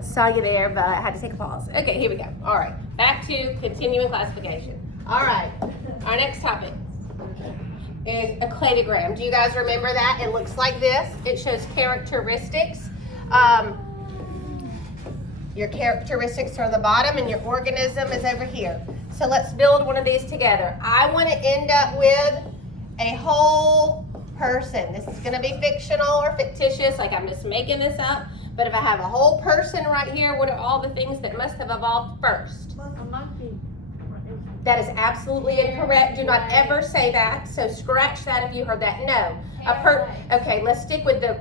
Saw you there, but I had to take a pause. Okay, here we go. All right, back to continuing classification. All right, our next topic is a cladogram. Do you guys remember that? It looks like this. It shows characteristics. Your characteristics are the bottom and your organism is over here. So let's build one of these together. I want to end up with a whole person. This is going to be fictional or fictitious, like I'm just making this up. But if I have a whole person right here, what are all the things that must have evolved first? That is absolutely incorrect. Do not ever say that. So scratch that if you heard that. No. Okay, let's stick with the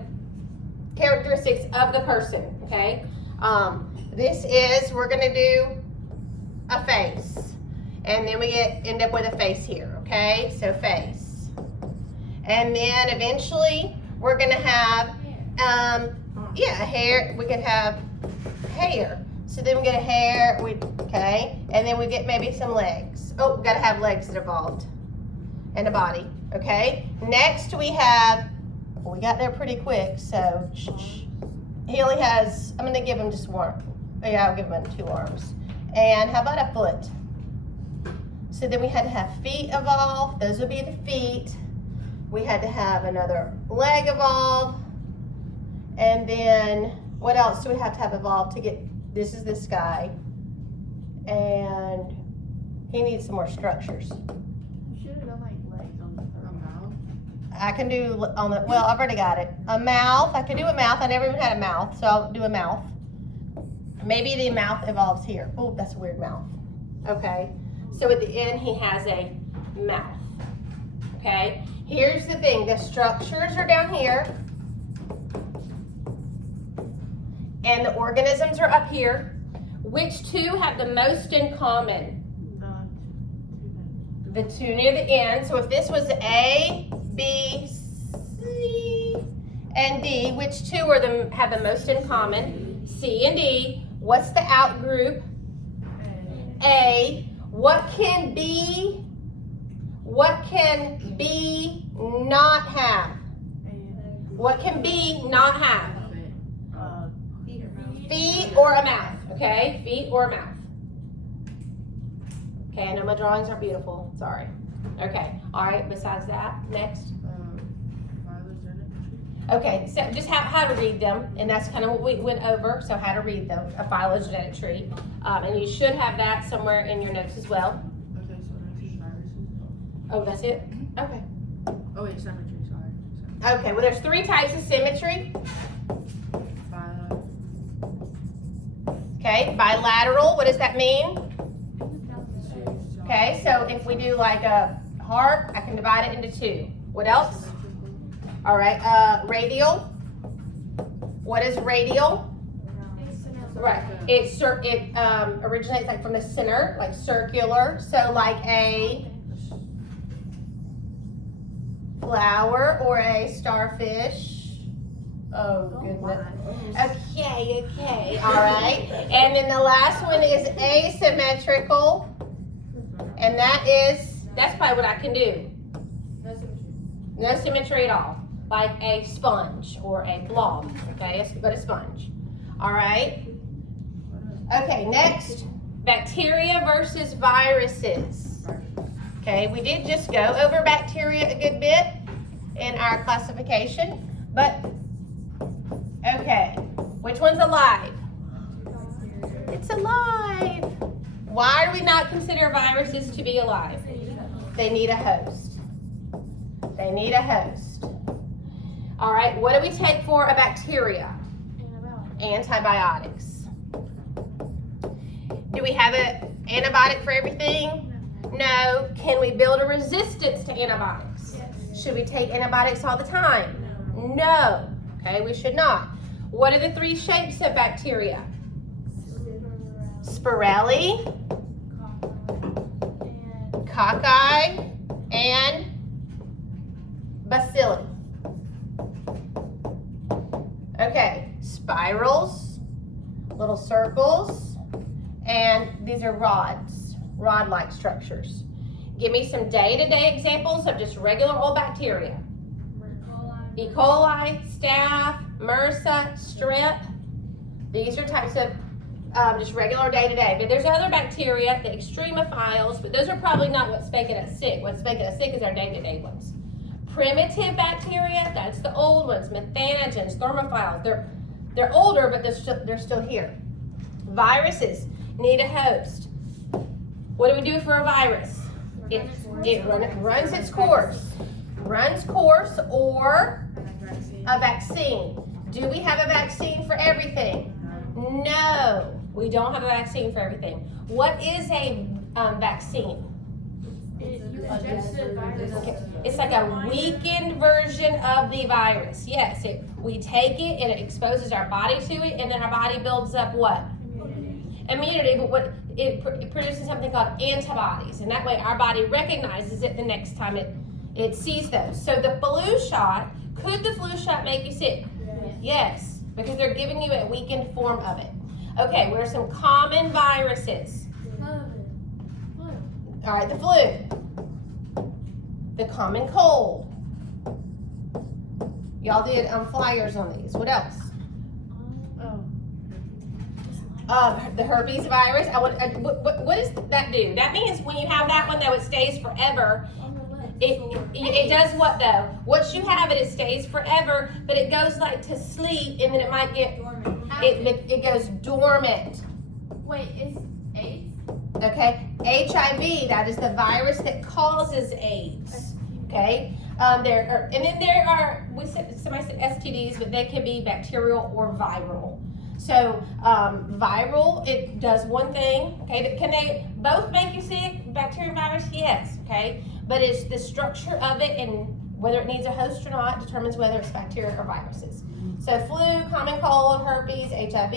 characteristics of the person, okay? We're going to do a face. And then we end up with a face here, okay? So face. And then eventually we're going to have, hair. We could have hair. So then we get a hair, okay? And then we get maybe some legs. Oh, we got to have legs that evolved. And a body, okay? Next we have, we got there pretty quick, so he only has, I'm going to give him just one. Yeah, I'll give him 2 arms. And how about a foot? So then we had to have feet evolve. Those would be the feet. We had to have another leg evolve. And then what else do we have to have evolved to get, this is this guy. And he needs some more structures. You should have done like legs on the mouth. I can do on the, well, I've already got it. A mouth, I can do a mouth. I never even had a mouth, so I'll do a mouth. Maybe the mouth evolves here. Oh, that's a weird mouth. Okay, so at the end he has a mouth. Okay, here's the thing. The structures are down here. And the organisms are up here. Which 2 have the most in common? The 2 near the end. So if this was A, B, C, and D, which 2 have the most in common? C and D. What's the out group? A. What can B not have? What can B not have? Feet or a mouth, okay? Feet or a mouth. Okay, I know my drawings are beautiful. Sorry. Okay, all right, besides that, next. Okay, so just how to read them, and that's kind of what we went over, so how to read them, a phylogenetic tree. And you should have that somewhere in your notes as well. Okay, so next is viruses. Oh, that's it? Okay. Oh, wait, symmetry, sorry. Okay, well there's 3 types of symmetry. Okay, bilateral, what does that mean? Okay, so if we do like a heart, I can divide it into 2. What else? All right, radial. What is radial? Right, it originates like from the center, like circular. So like a flower or a starfish. Oh, goodness. Okay, all right. And then the last one is asymmetrical. And that's probably what I can do. No symmetry at all. Like a sponge or a blob, okay? But a sponge. All right. Okay, next, bacteria versus viruses. Okay, we did just go over bacteria a good bit in our classification, but okay, which one's alive? It's alive. Why do we not consider viruses to be alive? They need a host. They need a host. All right, what do we take for a bacteria? Antibiotics. Do we have an antibiotic for everything? No. Can we build a resistance to antibiotics? Yes. Should we take antibiotics all the time? No. Okay, we should not. What are the 3 shapes of bacteria? Spirelli, cocci, and bacilli. Okay, spirals, little circles, and these are rods, rod-like structures. Give me some day-to-day examples of just regular old bacteria. E. coli, staph, MRSA, strep. These are types of just regular day-to-day. But there's other bacteria, the extremophiles, but those are probably not what's making us sick. What's making us sick is our day-to-day ones. Primitive bacteria, that's the old ones. Methanogens, thermophiles, they're older, but they're still here. Viruses need a host. What do we do for a virus? It runs its course. Runs course or a vaccine. Do we have a vaccine for everything? No, we don't have a vaccine for everything. What is a vaccine? Okay. It's like a weakened version of the virus. Yes, we take it and it exposes our body to it, and then our body builds up what? Immunity, but it produces something called antibodies, and that way our body recognizes it the next time it sees those. So the flu shot, could the flu shot make you sick? Yes, because they're giving you a weakened form of it. Okay, what are some common viruses? All right, the flu. The common cold. Y'all did flyers on these. What else? The herpes virus. What does that do? That means when you have that one, though, it stays forever. It does what, though? Once you have it, it stays forever, but it goes like to sleep, and then it might get dormant. It goes dormant. Wait, is AIDS? Okay, HIV, that is the virus that causes AIDS. Okay, and then there are, somebody said STDs, but they can be bacterial or viral. So viral, it does one thing. Okay, can they both make you sick? Bacteria and virus, yes. Okay, but it's the structure of it and whether it needs a host or not determines whether it's bacteria or viruses. So flu, common cold, herpes, HIV.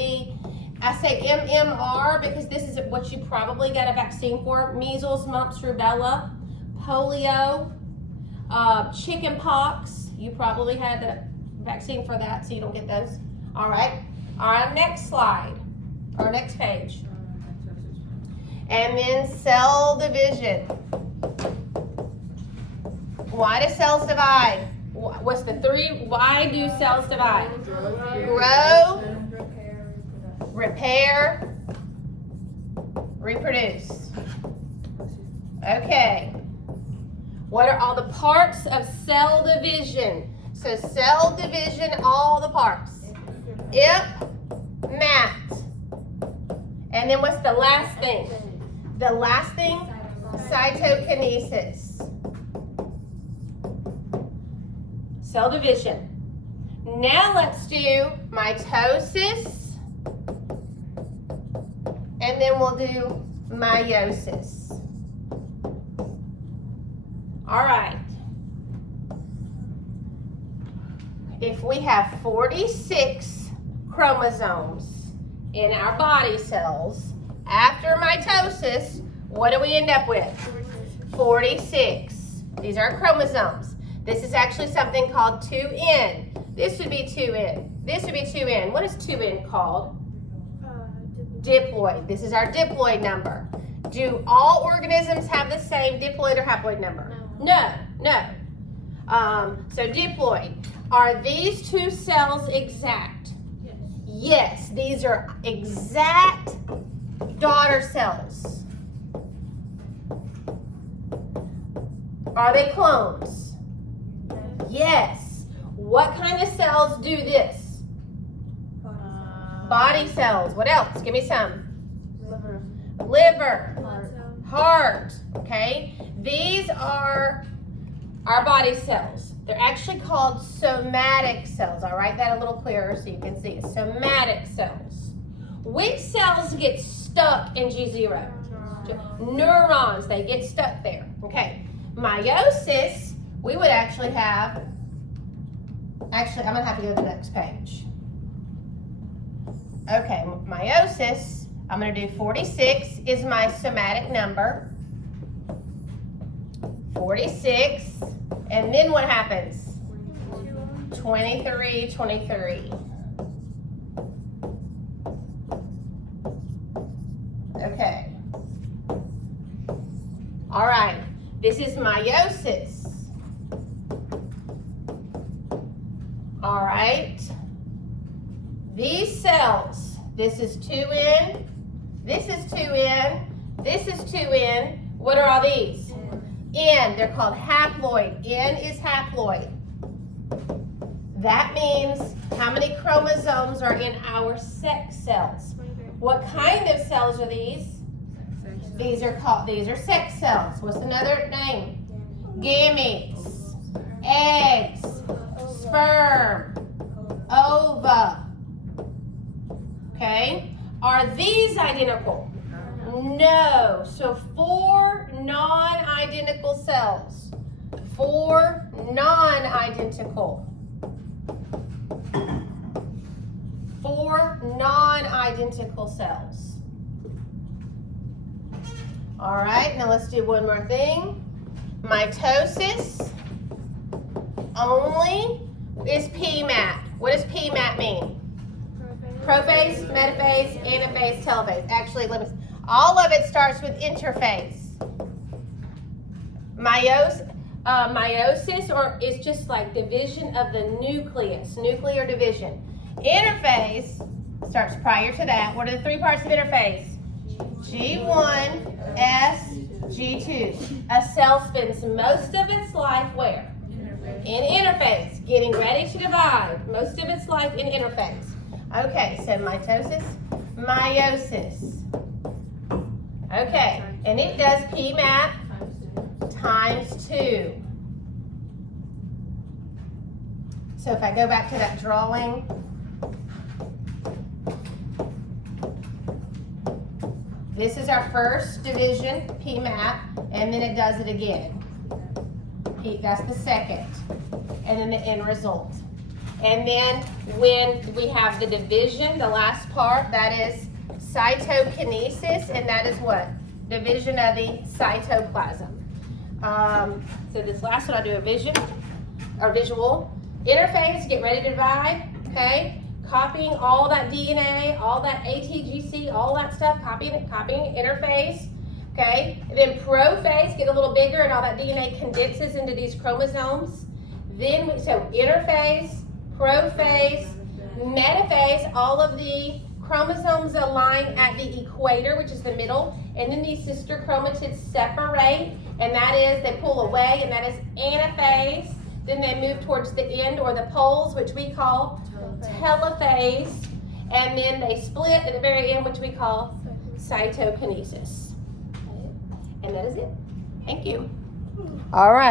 I say MMR because this is what you probably got a vaccine for: measles, mumps, rubella, polio, chicken pox. You probably had the vaccine for that, so you don't get those. All right. All right, next slide, or next page. And then cell division. Why do cells divide? What's the three? Why do cells divide? Grow, repair, reproduce. Okay. What are all the parts of cell division? So cell division, all the parts. Mat. And then what's the last thing? The last thing, cytokinesis. Cell division. Now let's do mitosis. And then we'll do meiosis. All right. If we have 46 chromosomes in our body cells, after mitosis, what do we end up with? 46. These are chromosomes. This is actually something called 2N. This would be 2N. This would be 2N. What is 2N called? Diploid. This is our diploid number. Do all organisms have the same diploid or haploid number? No. So diploid. Are these two cells exact? Yes, these are exact daughter cells. Are they clones? Yes. What kind of cells do this? Body cells. What else? Give me some. Liver. Heart. Okay. These are our body cells. They're actually called somatic cells. I'll write that a little clearer so you can see. Somatic cells. Which cells get stuck in G0? Neurons. They get stuck there. Okay. Meiosis, we would actually have, I'm going to have to go to the next page. Okay, meiosis, I'm going to do 46 is my somatic number. 46. And then what happens? 23. Okay. All right. This is meiosis. All right. These cells, This is 2N. This is 2N. This is 2N. What are all these? N. They're called haploid. N is haploid. That means how many chromosomes are in our sex cells. What kind of cells are these? These are sex cells. What's another name? Gametes, eggs, sperm, ova. Okay? Are these identical? No. So 4 non-identical cells. 4 non-identical. 4 non-identical cells. All right, now let's do one more thing. Mitosis only is PMAT. What does PMAT mean? Prophase, metaphase, anaphase, telophase. Actually, all of it starts with interphase. Meiosis is just like division of the nucleus, nuclear division. Interphase starts prior to that. What are the 3 parts of interphase? G1, S, G2. A cell spends most of its life where? In interphase, getting ready to divide. Most of its life in interphase. Okay, so mitosis, meiosis. Okay, and it does PMAT times 2. So if I go back to that drawing, this is our first division, PMAT, and then it does it again. That's the second, and then the end result. And then when we have the division, the last part, that is cytokinesis, and that is what? Division of the cytoplasm. So this last one, I'll do a visual. Interphase, get ready to divide, okay? Copying all that DNA, all that ATGC, all that stuff, copying interphase, okay? And then prophase, get a little bigger, and all that DNA condenses into these chromosomes. Then, so interphase, prophase, metaphase, all of the chromosomes align at the equator, which is the middle, and then these sister chromatids separate, and that is, they pull away, and that is anaphase. Then they move towards the end, or the poles, which we call telophase, and then they split at the very end, which we call cytokinesis. And that is it. Thank you. All right.